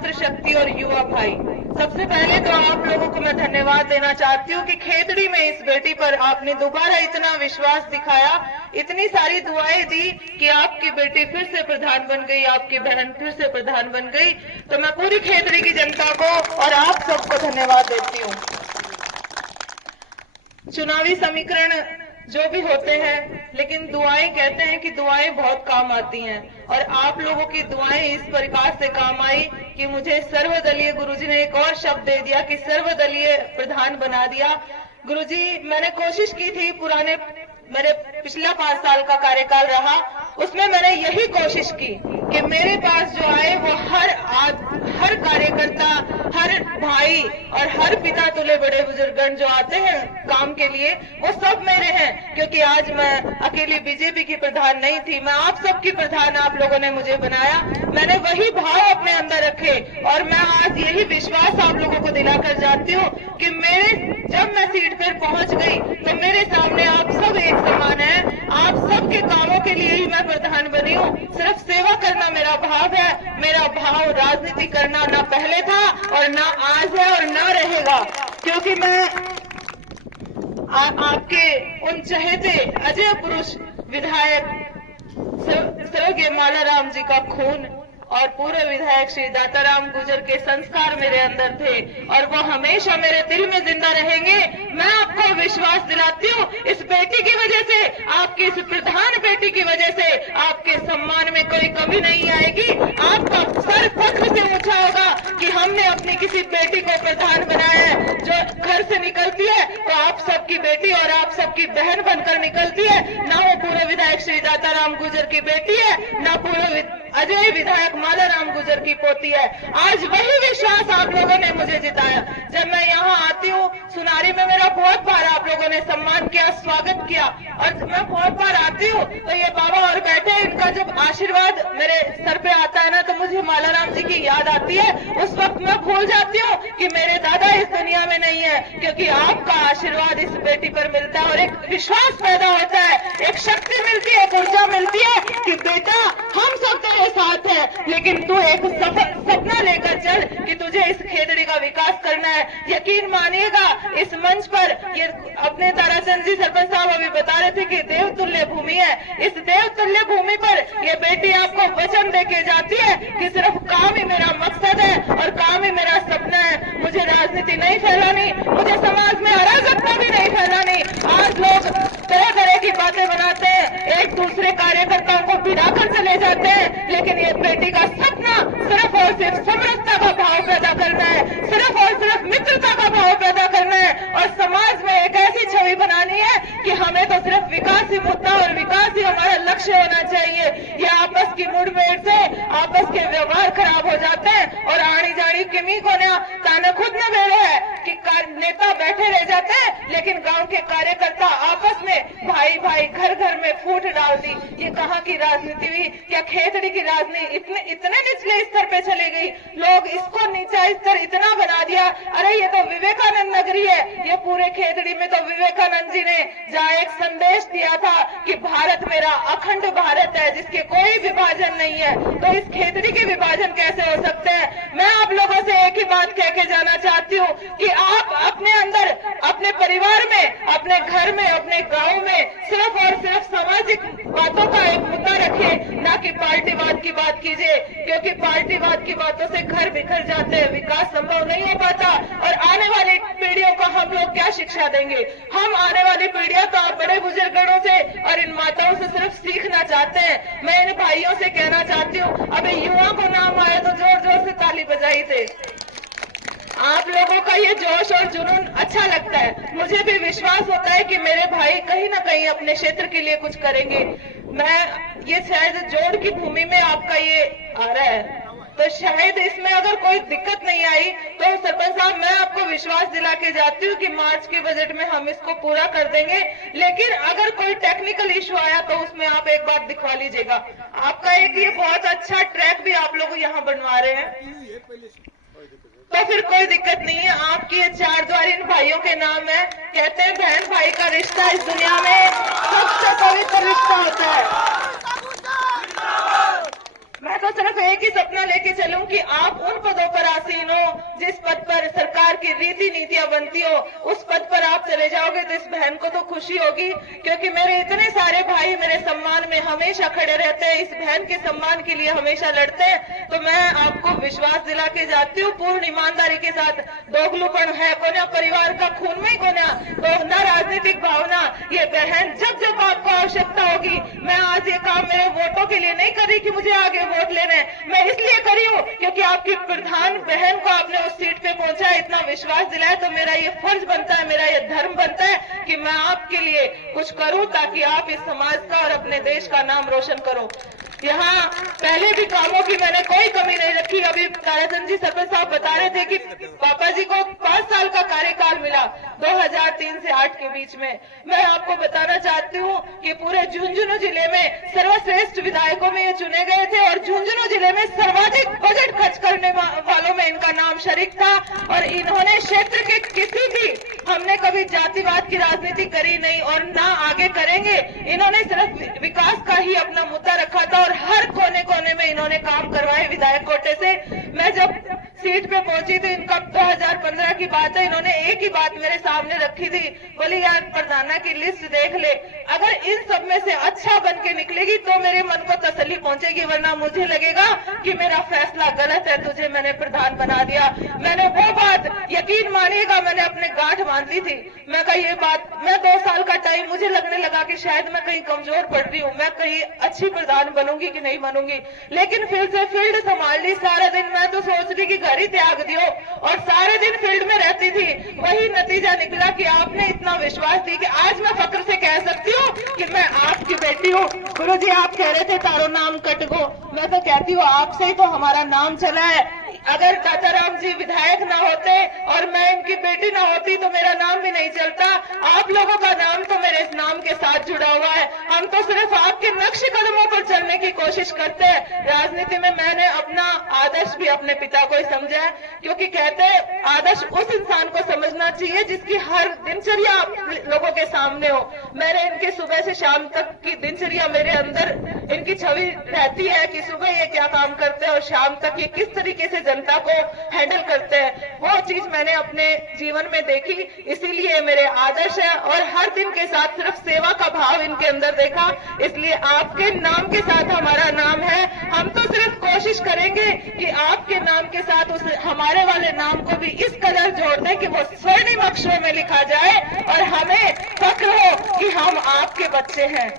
मातृशक्ति और युवा भाई, सबसे पहले तो आप लोगों को मैं धन्यवाद देना चाहती हूँ कि खेतड़ी में इस बेटी पर आपने दोबारा इतना विश्वास दिखाया, इतनी सारी दुआएं दी कि आपकी बेटी फिर से प्रधान बन गई, आपकी बहन फिर से प्रधान बन गई। तो मैं पूरी खेतड़ी की जनता को और आप सबको धन्यवाद देती हूँ। चुनावी समीकरण जो भी होते हैं, लेकिन दुआएं कहते हैं कि दुआएं बहुत काम आती हैं, और आप लोगों की दुआएं इस प्रकार से काम आई कि मुझे सर्वदलीय, गुरुजी ने एक और शब्द दे दिया कि सर्वदलीय प्रधान बना दिया। गुरुजी, मैंने कोशिश की थी, मेरे पिछला 5 साल का कार्यकाल रहा, उसमें मैंने यही कोशिश की कि मेरे पास जो आए वो हर कार्यकर्ता, हर भाई और हर पिता तुल्य बड़े बुजुर्गगण जो आते हैं काम के लिए, वो सब मेरे हैं। क्योंकि आज मैं अकेली बीजेपी की प्रधान नहीं थी, मैं आप सबकी प्रधान, आप लोगों ने मुझे बनाया। मैंने वही भाव अपने अंदर रखे और मैं आज यही विश्वास आप लोगों को दिलाकर जाती हूँ कि जब मैं सीट पर पहुंच गई तो मेरे सामने आप सब एक समान हैं। आप सबके कामों के लिए ही मैं प्रधान बनी हूँ। सिर्फ सेवा करना मेरा भाव है। मेरा भाव राजनीति करना ना पहले था और ना आज है और ना रहेगा, क्योंकि मैं आपके उन चहेते अजय पुरुष विधायक स्वर्गीय मालाराम जी का खून और पूर्व विधायक श्री दाताराम गुजर के संस्कार मेरे अंदर थे और वो हमेशा मेरे दिल में जिंदा रहेंगे। मैं आपको विश्वास दिलाती हूँ, इस बेटी की वजह से, आपकी इस प्रधान बेटी की वजह से आपके सम्मान में कोई कमी नहीं आएगी। आपका सर फख्र से ऊंचा होगा कि हमने अपनी किसी बेटी को प्रधान बनाया है। जो घर से निकलती है तो आप सबकी बेटी और आप सबकी बहन बनकर निकलती है, ना वो पूर्व विधायक श्री दाताराम गुजर की बेटी है, ना पूर्व अजय विधायक मालाराम गुजर की पोती है। आज वही विश्वास आप लोगों ने मुझे जिताया। जब मैं यहाँ आती हूँ, सुनारी में मेरा बहुत बार आप लोगों ने सम्मान किया, स्वागत किया, और मैं बहुत बार आती हूँ तो ये बाबा और बैठे, इनका जब आशीर्वाद मेरे सर पे आता है ना तो मुझे मालाराम जी की याद आती है। उस वक्त मैं भूल जाती हूँ कि मेरे दादा इस दुनिया में नहीं है, क्योंकि आपका आशीर्वाद इस बेटी पर मिलता है और एक विश्वास पैदा होता है, एक शक्ति मिलती है, एक ऊर्जा मिलती है कि बेटा हम सब तेरे साथ है, लेकिन तू एक सपना लेकर चल कि तुझे इस खेतड़ी का विकास करना है। यकीन मानिएगा, इस मंच पर ये अपने ताराचंद जी सरपंच साहब अभी बता रहे थे कि देवतुल्य भूमि है। इस देवतुल्य भूमि पर ये बेटी आपको वचन देके जाती है कि सिर्फ काम ही मेरा मकसद है और काम ही मेरा सपना है। मुझे राजनीति नहीं फैलानी, मुझे समाज में अराजकता भी नहीं फैलानी। आज लोग तरह तरह की बातें बनाते हैं, एक दूसरे कार्यकर्ताओं को भिड़ाकर चले जाते हैं, लेकिन ये बेटी का सपना सिर्फ और सिर्फ समरसता का भाव पैदा करना है, सिर्फ और सिर्फ मित्रता का भाव पैदा करना है और समाज में एक ऐसी छवि बनानी है कि हमें तो सिर्फ विकास ही मुद्दा और विकास ही हमारा लक्ष्य होना चाहिए। ये आपस की मुठभेड़ से आपस के व्यवहार खराब हो जाते हैं और आड़ी जाड़ी किमी को ना ताने खुद ने बेड़े है कि नेता बैठे रह जाते हैं, लेकिन गांव के कार्यकर्ता आपस में भाई भाई घर घर में फूट डाल दी। ये कहाँ की राजनीति हुई? क्या खेतड़ी की राजनीति इतने निचले स्तर पे चली गई? लोग इसको नीचा स्तर इतना बना दिया, अरे ये तो विवेकानंद नगरी है। ये पूरे खेतड़ी में तो विवेकानंद जी ने जहाँ एक संदेश दिया था कि भारत मेरा अखंड भारत है जिसके कोई विभाजन नहीं है, तो इस खेतड़ी के विभाजन कैसे हो सकते हैं? मैं आप लोगों से एक ही बात कह के जाना चाहती हूँ कि आप अपने अंदर, अपने परिवार में, अपने घर में, अपने गाँव में सिर्फ और सिर्फ सामाजिक बातों का एक मुद्दा रखें, ना कि पार्टीवाद की बात कीजिए, क्योंकि पार्टीवाद की बातों से घर बिखर जाते हैं, विकास संभव नहीं हो पाता। और आने वाली पीढ़ियों को हम लोग क्या शिक्षा देंगे? हम आने वाली पीढ़ियां तो आप बड़े बुजुर्गों से और इन माताओं से सिर्फ सीखना चाहते हैं। मैं इन भाइयों से कहना चाहती हूँ, अभी युवा को नाम आया तो जोर जोर से ताली बजाई थे। आप लोगों का ये जोश और जुनून अच्छा लगता है। मुझे भी विश्वास होता है कि मेरे भाई कहीं ना कहीं अपने क्षेत्र के लिए कुछ करेंगे। ये शायद जोड़ की भूमि में आपका ये आ रहा है, तो शायद इसमें अगर कोई दिक्कत नहीं आई तो सरपंच साहब मैं आपको विश्वास दिला के जाती हूँ कि मार्च के बजट में हम इसको पूरा कर देंगे। लेकिन अगर कोई टेक्निकल इशू आया तो उसमें आप एक बात दिखवा लीजिएगा। आपका एक ये बहुत अच्छा ट्रैक भी आप लोग यहाँ बनवा रहे हैं, तो फिर कोई दिक्कत नहीं है। आपकी ये 4 द्वार इन भाइयों के नाम है। कहते हैं बहन भाई का रिश्ता इस दुनिया में सबसे पवित्र रिश्ता होता है। मैं तो सिर्फ एक ही सपना लेके चलूं कि आप उन पदों पर रीति नीतियां बनती हो, उस पद पर आप चले जाओगे तो इस बहन को तो खुशी होगी, क्योंकि मेरे इतने सारे भाई मेरे सम्मान में हमेशा खड़े रहते हैं, इस बहन के सम्मान के लिए हमेशा लड़ते हैं। तो मैं आपको विश्वास दिला के जाती हूँ पूर्ण ईमानदारी के साथ, दोगलूपन है कोन्या, परिवार का खून में ही कोन्या, तो न राजनीतिक भावना। ये बहन जब जब आपको आवश्यकता होगी, मैं आज ये काम मेरे वोटों के लिए नहीं कर रही कि मुझे आगे वोट लेने, मैं इसलिए करी हूँ क्योंकि आपकी प्रधान बहन को आपने उस सीट पे पहुंचा, इतना विश्वास दिलाया, तो मेरा ये फर्ज बनता है, मेरा ये धर्म बनता है कि मैं आपके लिए कुछ करूं ताकि आप इस समाज का और अपने देश का नाम रोशन करो। यहाँ पहले भी कामों की मैंने कोई कमी नहीं रखी। अभी ताराचंद जी सरपंच साहब बता रहे थे कि पापा जी को 5 साल का कार्यकाल मिला 2003 से 8 के बीच में। मैं आपको बताना चाहती हूँ कि पूरे झुंझुनू जिले में सर्वश्रेष्ठ विधायकों में ये चुने गए थे और झुंझुनू जिले में सर्वाधिक बजट खर्च करने वालों में इनका नाम शरीक था। और इन्होंने क्षेत्र के किसी भी, हमने कभी जातिवाद की राजनीति करी नहीं और ना आगे करेंगे, इन्होंने सिर्फ विकास का ही अपना मुद्दा रखा था और हर कोने कोने में इन्होंने काम करवाए विधायक कोटे से। मैं जब सीट पे पहुंची तो इनका 2015 की बात है, इन्होंने एक ही बात मेरे सामने रखी थी, बोली यार प्रधाना की लिस्ट देख ले, अगर इन सब में से अच्छा बन के निकलेगी तो मेरे मन को तसल्ली पहुंचेगी, वरना मुझे लगेगा कि मेरा फैसला गलत है, तुझे मैंने प्रधान बना दिया। मैंने वो बात, यकीन मानिएगा, मैंने अपने गांठ बांधी थी। मैं कहा ये बात, मैं 2 साल का टाइम, मुझे लगने लगा कि शायद मैं कहीं कमजोर पड़ रही हूँ, मैं कहीं अच्छी प्रधान बनूंगी कि नहीं बनूंगी, लेकिन फिर से फील्ड संभाल ली। सारा दिन मैं तो सोच रही कि घर ही त्याग दियो और सारे दिन फील्ड में रहती थी। वही नतीजा निकला कि आपने इतना विश्वास दी कि आज मैं फक्र से कह सकती हूँ कि मैं आपकी बेटी हूँ। गुरु जी आप कह रहे थे तारो नाम कट गो, मैं तो कहती हूँ आपसे ही तो हमारा नाम चला है। अगर दाताराम जी विधायक ना होते और मैं इनकी बेटी ना होती तो मेरा नाम भी नहीं चलता। आप लोगों का नाम तो मेरे इस नाम के साथ जुड़ा हुआ है। हम तो सिर्फ आपके नक्श कदमों पर चलने की कोशिश करते हैं। राजनीति में मैंने अपना आदर्श भी अपने पिता को ही समझा है, क्योंकि कहते हैं आदर्श उस इंसान को समझना चाहिए जिसकी हर दिनचर्या लोगों के सामने हो। मैंने इनके सुबह से शाम तक की दिनचर्या, मेरे अंदर इनकी छवि रहती है कि सुबह ये क्या काम करते हैं और शाम तक ये किस तरीके से जनता को हैंडल करते हैं। वो चीज मैंने अपने जीवन में देखी, इसीलिए मेरे आदर्श है और हर दिन के साथ सिर्फ सेवा का भाव इनके अंदर देखा, इसलिए आपके नाम के साथ हमारा नाम है। हम तो सिर्फ कोशिश करेंगे कि आपके नाम के साथ उस हमारे वाले नाम को भी इस कदर जोड़ दें कि वो स्वर्णिम अक्षरों में लिखा जाए और हमें फक्र हो कि हम आपके बच्चे हैं।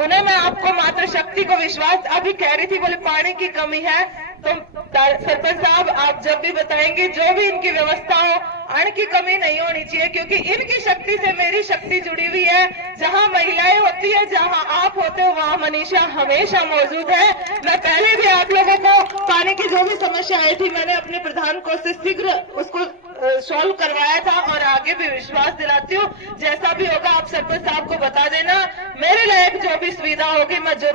उन्हें मैं आपको मात्र शक्ति को विश्वास, अभी कह रही थी बोले पानी की कमी है, तो सरपंच साहब आप जब भी बताएंगे जो भी इनकी व्यवस्था हो, अन्न की कमी नहीं होनी चाहिए, क्योंकि इनकी शक्ति से मेरी शक्ति जुड़ी हुई है। जहां महिलाएं होती है, जहां आप होते हो, वहां मनीषा हमेशा मौजूद है। मैं पहले भी आप लोगों को पानी की जो भी समस्या आई थी, मैंने अपने प्रधान को से शीघ्र उसको सॉल्व करवाया था और आगे भी विश्वास दिलाती हूँ। जैसा भी होगा आप सरपंच साहब को बता देना, मेरे लायक जो भी सुविधा होगी मैं जरूर